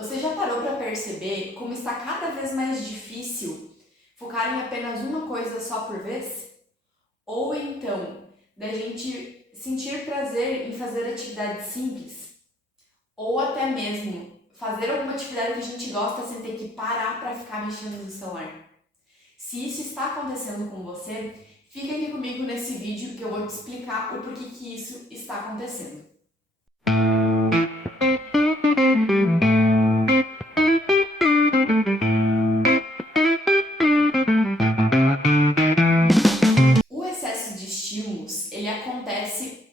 Você já parou para perceber como está cada vez mais difícil focar em apenas uma coisa só por vez? Ou então, da gente sentir prazer em fazer atividades simples? Ou até mesmo fazer alguma atividade que a gente gosta sem ter que parar para ficar mexendo no celular? Se isso está acontecendo com você, fica aqui comigo nesse vídeo que eu vou te explicar o porquê que isso está acontecendo. O excesso de estímulos, ele acontece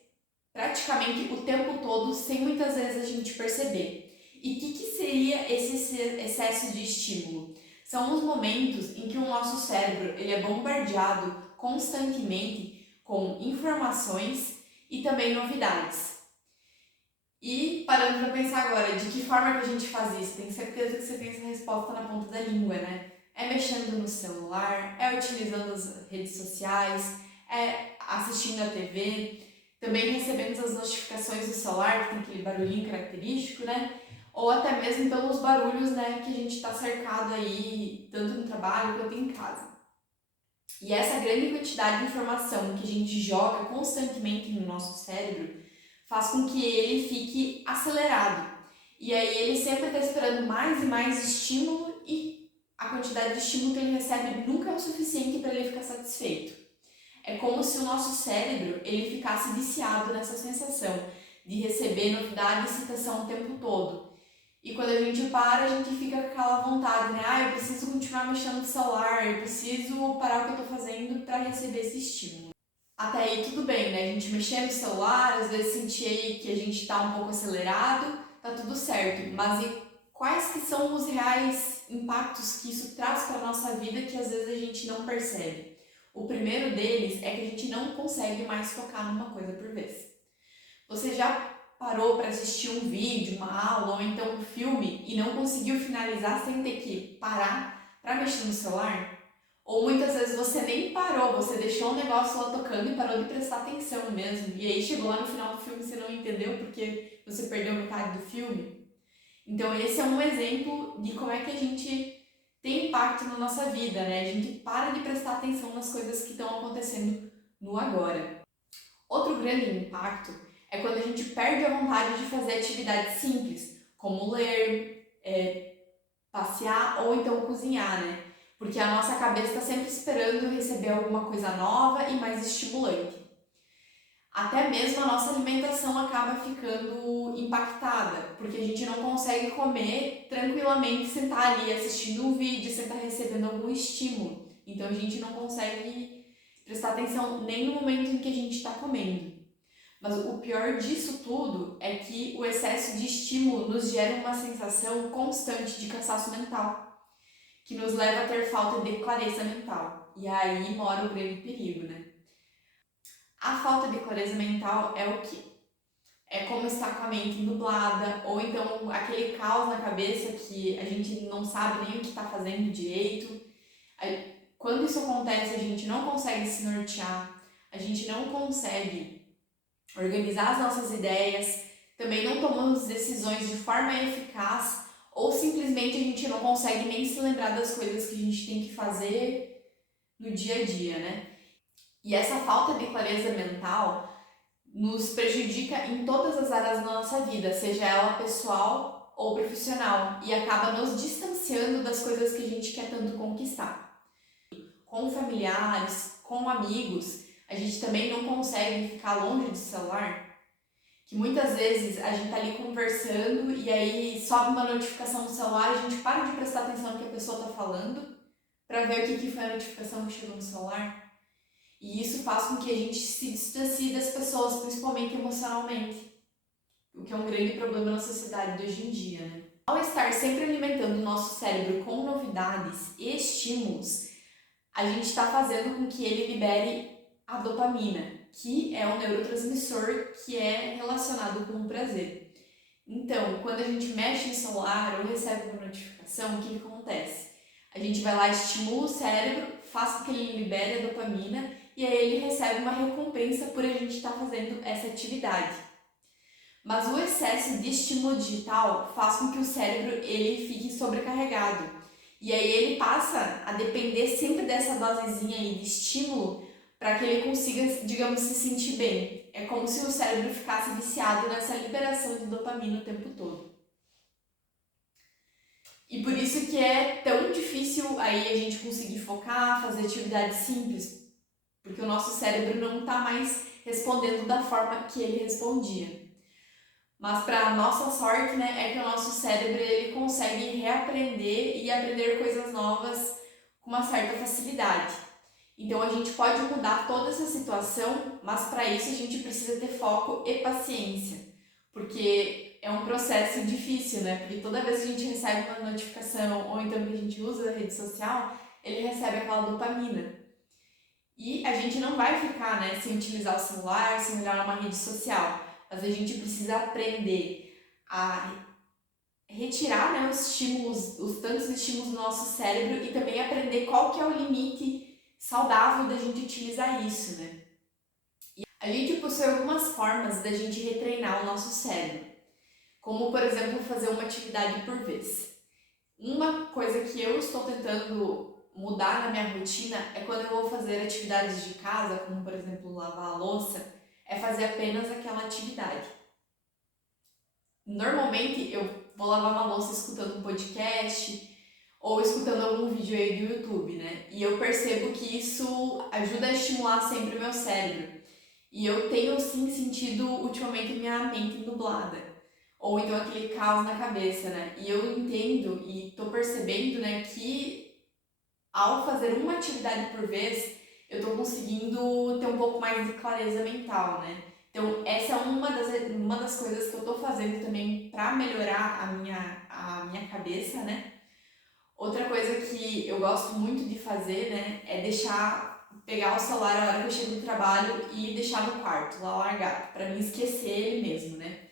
praticamente o tempo todo, sem muitas vezes a gente perceber. E o que seria esse excesso de estímulo? São os momentos em que o nosso cérebro ele é bombardeado constantemente com informações e também novidades. E parando para pensar agora, de que forma que a gente faz isso? Tenho certeza que você tem essa resposta na ponta da língua, né? É mexendo no celular, é utilizando as redes sociais, é assistindo a TV, também recebendo as notificações do celular, que tem aquele barulhinho característico, né? Ou até mesmo pelos barulhos, né, que a gente está cercado aí, tanto no trabalho quanto em casa. E essa grande quantidade de informação que a gente joga constantemente no nosso cérebro faz com que ele fique acelerado. E aí ele sempre está esperando mais e mais estímulo e a quantidade de estímulo que ele recebe nunca é o suficiente para ele ficar satisfeito. É como se o nosso cérebro ele ficasse viciado nessa sensação de receber novidade e excitação o tempo todo. E quando a gente para, a gente fica com aquela vontade, né? Eu preciso continuar mexendo no celular, eu preciso parar o que eu tô fazendo para receber esse estímulo. Até aí tudo bem, né? A gente mexer no celular, às vezes sentir aí que a gente tá um pouco acelerado, tá tudo certo. Mas e quais que são os reais impactos que isso traz para nossa vida que às vezes a gente não percebe? O primeiro deles é que a gente não consegue mais focar numa coisa por vez. Você já parou para assistir um vídeo, uma aula ou então um filme e não conseguiu finalizar sem ter que parar para mexer no celular? Ou muitas vezes você nem parou, você deixou o negócio lá tocando e parou de prestar atenção mesmo. E aí chegou lá no final do filme e você não entendeu porque você perdeu metade do filme. Então esse é um exemplo de como é que a gente tem impacto na nossa vida, né? A gente para de prestar atenção nas coisas que estão acontecendo no agora. Outro grande impacto é quando a gente perde a vontade de fazer atividades simples, como ler, passear ou então cozinhar, né? Porque a nossa cabeça está sempre esperando receber alguma coisa nova e mais estimulante. Até mesmo a nossa alimentação acaba ficando impactada, porque a gente não consegue comer tranquilamente, sentar ali assistindo um vídeo, sem estar recebendo algum estímulo. Então a gente não consegue prestar atenção nem no momento em que a gente está comendo. Mas o pior disso tudo é que o excesso de estímulo nos gera uma sensação constante de cansaço mental, que nos leva a ter falta de clareza mental. E aí mora o grande perigo, né? A falta de clareza mental é o quê? É como estar com a mente nublada, ou então aquele caos na cabeça que a gente não sabe nem o que está fazendo direito. Quando isso acontece, a gente não consegue se nortear, a gente não consegue organizar as nossas ideias, também não tomamos decisões de forma eficaz ou simplesmente a gente não consegue nem se lembrar das coisas que a gente tem que fazer no dia a dia, né? E essa falta de clareza mental nos prejudica em todas as áreas da nossa vida, seja ela pessoal ou profissional, e acaba nos distanciando das coisas que a gente quer tanto conquistar. Com familiares, com amigos, a gente também não consegue ficar longe do celular, que muitas vezes a gente tá ali conversando e aí sobe uma notificação no celular, a gente para de prestar atenção no que a pessoa tá falando para ver o que foi a notificação que chegou no celular. E isso faz com que a gente se distancie das pessoas, principalmente emocionalmente, o que é um grande problema na sociedade de hoje em dia, né? Ao estar sempre alimentando o nosso cérebro com novidades e estímulos, a gente está fazendo com que ele libere a dopamina, que é um neurotransmissor que é relacionado com o prazer. Então, quando a gente mexe no celular ou recebe uma notificação, o que acontece? A gente vai lá, estimula o cérebro, faz com que ele libere a dopamina e aí ele recebe uma recompensa por a gente estar fazendo essa atividade. Mas o excesso de estímulo digital faz com que o cérebro ele fique sobrecarregado. E aí ele passa a depender sempre dessa dosezinha aí de estímulo para que ele consiga, digamos, se sentir bem. É como se o cérebro ficasse viciado nessa liberação de dopamina o tempo todo. E por isso que é tão difícil aí a gente conseguir focar, fazer atividades simples, porque o nosso cérebro não está mais respondendo da forma que ele respondia. Mas para nossa sorte, né, é que o nosso cérebro ele consegue reaprender e aprender coisas novas com uma certa facilidade. Então a gente pode mudar toda essa situação, mas para isso a gente precisa ter foco e paciência, porque é um processo difícil, né? Porque toda vez que a gente recebe uma notificação ou então que a gente usa a rede social, ele recebe aquela dopamina. E a gente não vai ficar, né, sem utilizar o celular, sem olhar uma rede social, mas a gente precisa aprender a retirar, né, os estímulos, os tantos estímulos do nosso cérebro e também aprender qual que é o limite saudável da gente utilizar isso, né? E a gente possui algumas formas da gente retreinar o nosso cérebro, como por exemplo fazer uma atividade por vez. Uma coisa que eu estou tentando mudar na minha rotina é quando eu vou fazer atividades de casa, como por exemplo lavar a louça, é fazer apenas aquela atividade. Normalmente eu vou lavar uma louça escutando um podcast ou escutando algum vídeo aí do YouTube, né? E eu percebo que isso ajuda a estimular sempre o meu cérebro. E eu tenho sim sentido ultimamente minha mente nublada, ou então aquele caos na cabeça, né? E eu entendo e tô percebendo, né, que ao fazer uma atividade por vez, eu tô conseguindo ter um pouco mais de clareza mental, né? Então, essa é uma das coisas que eu tô fazendo também para melhorar a minha cabeça, né? Outra coisa que eu gosto muito de fazer, né, é pegar o celular na hora que eu chego do trabalho e deixar no quarto, lá largado, para mim esquecer ele mesmo, né?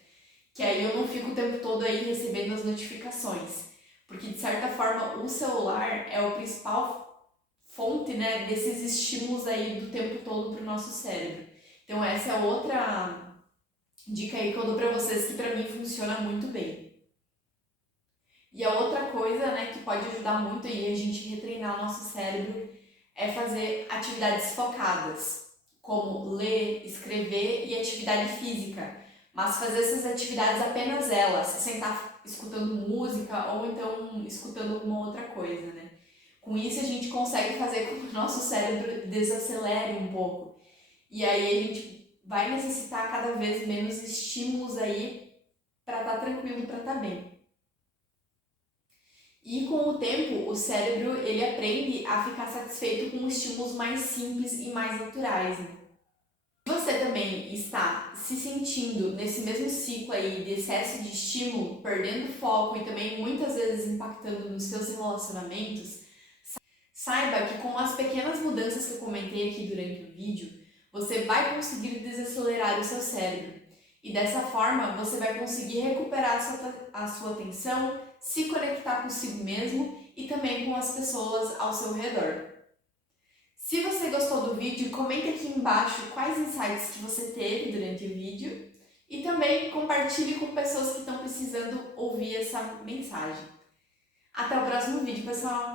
Que aí eu não fico o tempo todo aí recebendo as notificações. Porque, de certa forma, o celular é o principal fonte, né, desses estímulos aí do tempo todo para o nosso cérebro. Então essa é outra dica aí que eu dou para vocês que para mim funciona muito bem. E a outra coisa, né, que pode ajudar muito aí a gente retreinar o nosso cérebro é fazer atividades focadas, como ler, escrever e atividade física. Mas fazer essas atividades apenas elas, se sentar escutando música ou então escutando alguma outra coisa, né? Com isso a gente consegue fazer com que o nosso cérebro desacelere um pouco. E aí a gente vai necessitar cada vez menos estímulos aí para estar tranquilo, para estar bem. E com o tempo, o cérebro ele aprende a ficar satisfeito com estímulos mais simples e mais naturais, né? Se você também está se sentindo nesse mesmo ciclo aí de excesso de estímulo, perdendo foco e também muitas vezes impactando nos seus relacionamentos, saiba que com as pequenas mudanças que eu comentei aqui durante o vídeo, você vai conseguir desacelerar o seu cérebro. E dessa forma, você vai conseguir recuperar a sua atenção, se conectar consigo mesmo e também com as pessoas ao seu redor. Se você gostou do vídeo, comente aqui embaixo quais insights que você teve durante o vídeo e também compartilhe com pessoas que estão precisando ouvir essa mensagem. Até o próximo vídeo, pessoal!